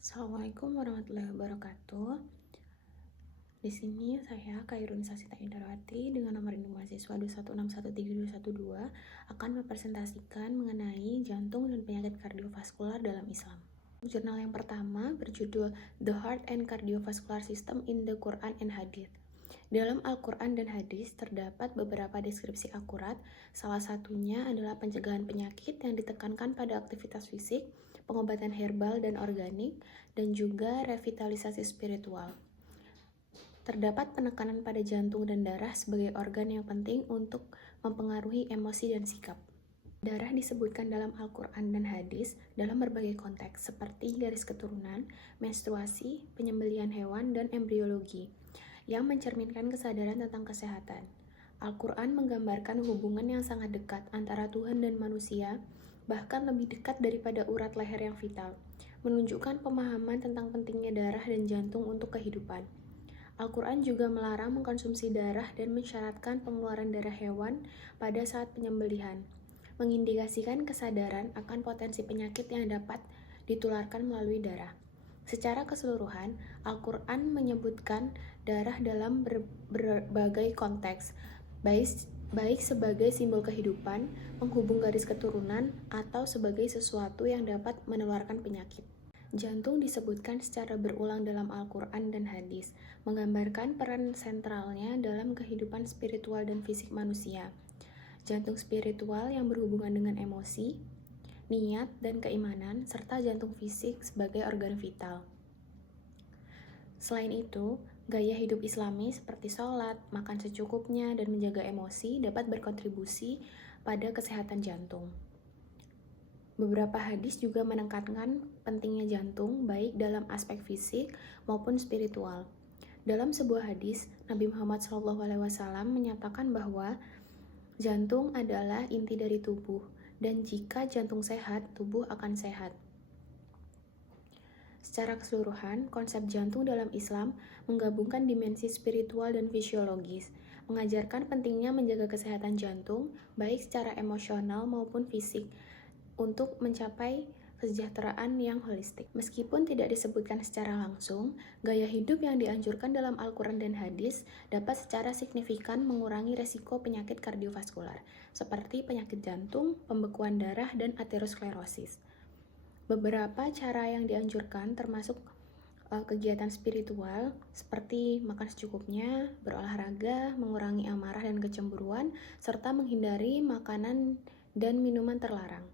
Assalamualaikum warahmatullahi wabarakatuh. Di sini saya, Khairun Sasita Indrawati, dengan nomor induk mahasiswa 2161312 akan mempresentasikan mengenai jantung dan penyakit kardiovaskular dalam Islam. Jurnal yang pertama berjudul The Heart and Cardiovascular System in the Quran and Hadith. Dalam Al-Quran dan Hadis terdapat beberapa deskripsi akurat, salah satunya adalah pencegahan penyakit yang ditekankan pada aktivitas fisik, pengobatan herbal dan organik, dan juga revitalisasi spiritual. Terdapat penekanan pada jantung dan darah sebagai organ yang penting untuk mempengaruhi emosi dan sikap. Darah disebutkan dalam Al-Quran dan Hadis dalam berbagai konteks seperti garis keturunan, menstruasi, penyembelihan hewan, dan embriologi, yang mencerminkan kesadaran tentang kesehatan. Al-Quran menggambarkan hubungan yang sangat dekat antara Tuhan dan manusia, bahkan lebih dekat daripada urat leher yang vital, menunjukkan pemahaman tentang pentingnya darah dan jantung untuk kehidupan. Al-Quran juga melarang mengkonsumsi darah dan mensyaratkan pengeluaran darah hewan pada saat penyembelihan, mengindikasikan kesadaran akan potensi penyakit yang dapat ditularkan melalui darah. Secara keseluruhan, Al-Quran menyebutkan darah dalam berbagai konteks, baik sebagai simbol kehidupan, penghubung garis keturunan, atau sebagai sesuatu yang dapat menularkan penyakit. Jantung disebutkan secara berulang dalam Al-Quran dan Hadis, menggambarkan peran sentralnya dalam kehidupan spiritual dan fisik manusia. Jantung spiritual yang berhubungan dengan emosi, niat, dan keimanan, serta jantung fisik sebagai organ vital. Selain itu, gaya hidup Islami seperti sholat, makan secukupnya, dan menjaga emosi dapat berkontribusi pada kesehatan jantung. Beberapa hadis juga menekankan pentingnya jantung baik dalam aspek fisik maupun spiritual. Dalam sebuah hadis, Nabi Muhammad SAW menyatakan bahwa jantung adalah inti dari tubuh, dan jika jantung sehat, tubuh akan sehat. Secara keseluruhan, konsep jantung dalam Islam menggabungkan dimensi spiritual dan fisiologis, mengajarkan pentingnya menjaga kesehatan jantung, baik secara emosional maupun fisik, untuk mencapai kesejahteraan yang holistik. Meskipun tidak disebutkan secara langsung, gaya hidup yang dianjurkan dalam Al-Quran dan Hadis dapat secara signifikan mengurangi resiko penyakit kardiovaskular, seperti penyakit jantung, pembekuan darah, dan aterosklerosis. Beberapa cara yang dianjurkan termasuk kegiatan spiritual seperti makan secukupnya, berolahraga, mengurangi amarah dan kecemburuan, serta menghindari makanan dan minuman terlarang.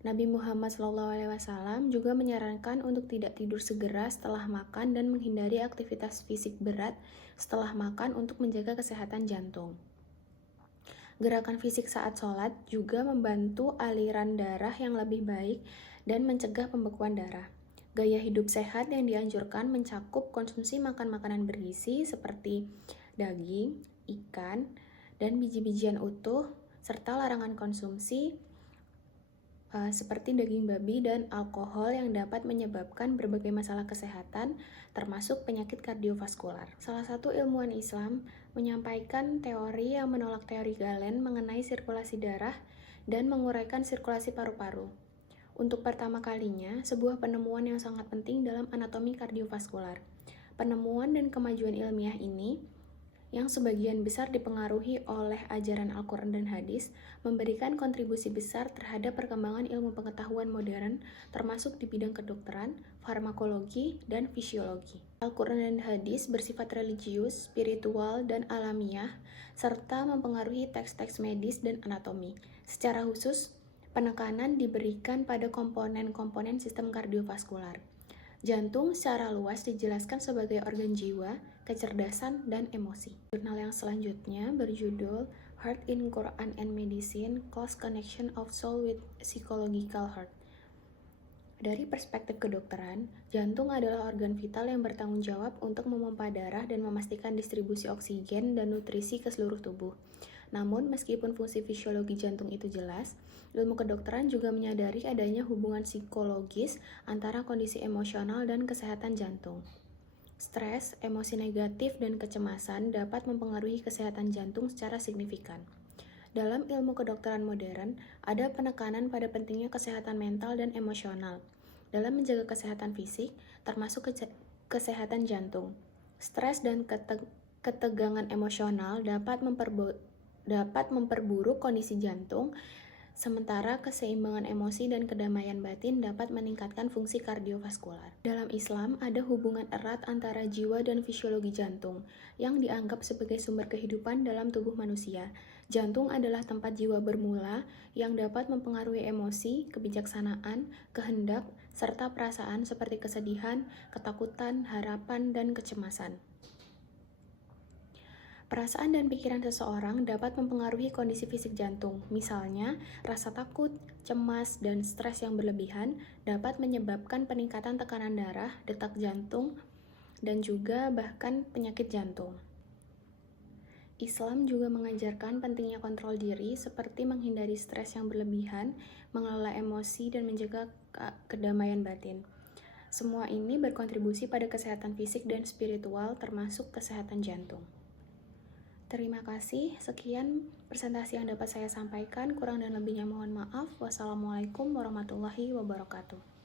Nabi Muhammad SAW juga menyarankan untuk tidak tidur segera setelah makan dan menghindari aktivitas fisik berat setelah makan untuk menjaga kesehatan jantung. Gerakan fisik saat sholat juga membantu aliran darah yang lebih baik dan mencegah pembekuan darah. Gaya hidup sehat yang dianjurkan mencakup konsumsi makan makanan bergizi seperti daging, ikan, dan biji-bijian utuh, serta larangan konsumsi seperti daging babi dan alkohol yang dapat menyebabkan berbagai masalah kesehatan, termasuk penyakit kardiovaskular. Salah satu ilmuwan Islam menyampaikan teori yang menolak teori Galen mengenai sirkulasi darah dan menguraikan sirkulasi paru-paru. Untuk pertama kalinya, sebuah penemuan yang sangat penting dalam anatomi kardiovaskular. Penemuan dan kemajuan ilmiah ini, yang sebagian besar dipengaruhi oleh ajaran Al-Quran dan Hadis, memberikan kontribusi besar terhadap perkembangan ilmu pengetahuan modern, termasuk di bidang kedokteran, farmakologi, dan fisiologi. Al-Quran dan Hadis bersifat religius, spiritual, dan alamiah, serta mempengaruhi teks-teks medis dan anatomi. Secara khusus, penekanan diberikan pada komponen-komponen sistem kardiovaskular. Jantung secara luas dijelaskan sebagai organ jiwa, kecerdasan, dan emosi. Jurnal yang selanjutnya berjudul Heart in Quran and Medicine: Close Connection of Soul with Psychological Heart. Dari perspektif kedokteran, jantung adalah organ vital yang bertanggung jawab untuk memompa darah dan memastikan distribusi oksigen dan nutrisi ke seluruh tubuh. Namun, meskipun fungsi fisiologi jantung itu jelas, ilmu kedokteran juga menyadari adanya hubungan psikologis antara kondisi emosional dan kesehatan jantung. Stres, emosi negatif, dan kecemasan dapat mempengaruhi kesehatan jantung secara signifikan. Dalam ilmu kedokteran modern, ada penekanan pada pentingnya kesehatan mental dan emosional. dalam menjaga kesehatan fisik, termasuk kesehatan jantung. Stres dan ketegangan emosional dapat memperburuk kondisi jantung, sementara keseimbangan emosi dan kedamaian batin dapat meningkatkan fungsi kardiovaskular. Dalam Islam, ada hubungan erat antara jiwa dan fisiologi jantung, yang dianggap sebagai sumber kehidupan dalam tubuh manusia. Jantung adalah tempat jiwa bermula yang dapat mempengaruhi emosi, kebijaksanaan, kehendak, serta perasaan seperti kesedihan, ketakutan, harapan, dan kecemasan. Perasaan dan pikiran seseorang dapat mempengaruhi kondisi fisik jantung. Misalnya, rasa takut, cemas, dan stres yang berlebihan dapat menyebabkan peningkatan tekanan darah, detak jantung, dan juga bahkan penyakit jantung. Islam juga mengajarkan pentingnya kontrol diri seperti menghindari stres yang berlebihan, mengelola emosi, dan menjaga kedamaian batin. Semua ini berkontribusi pada kesehatan fisik dan spiritual termasuk kesehatan jantung. Terima kasih, sekian presentasi yang dapat saya sampaikan, kurang dan lebihnya mohon maaf. Wassalamualaikum warahmatullahi wabarakatuh.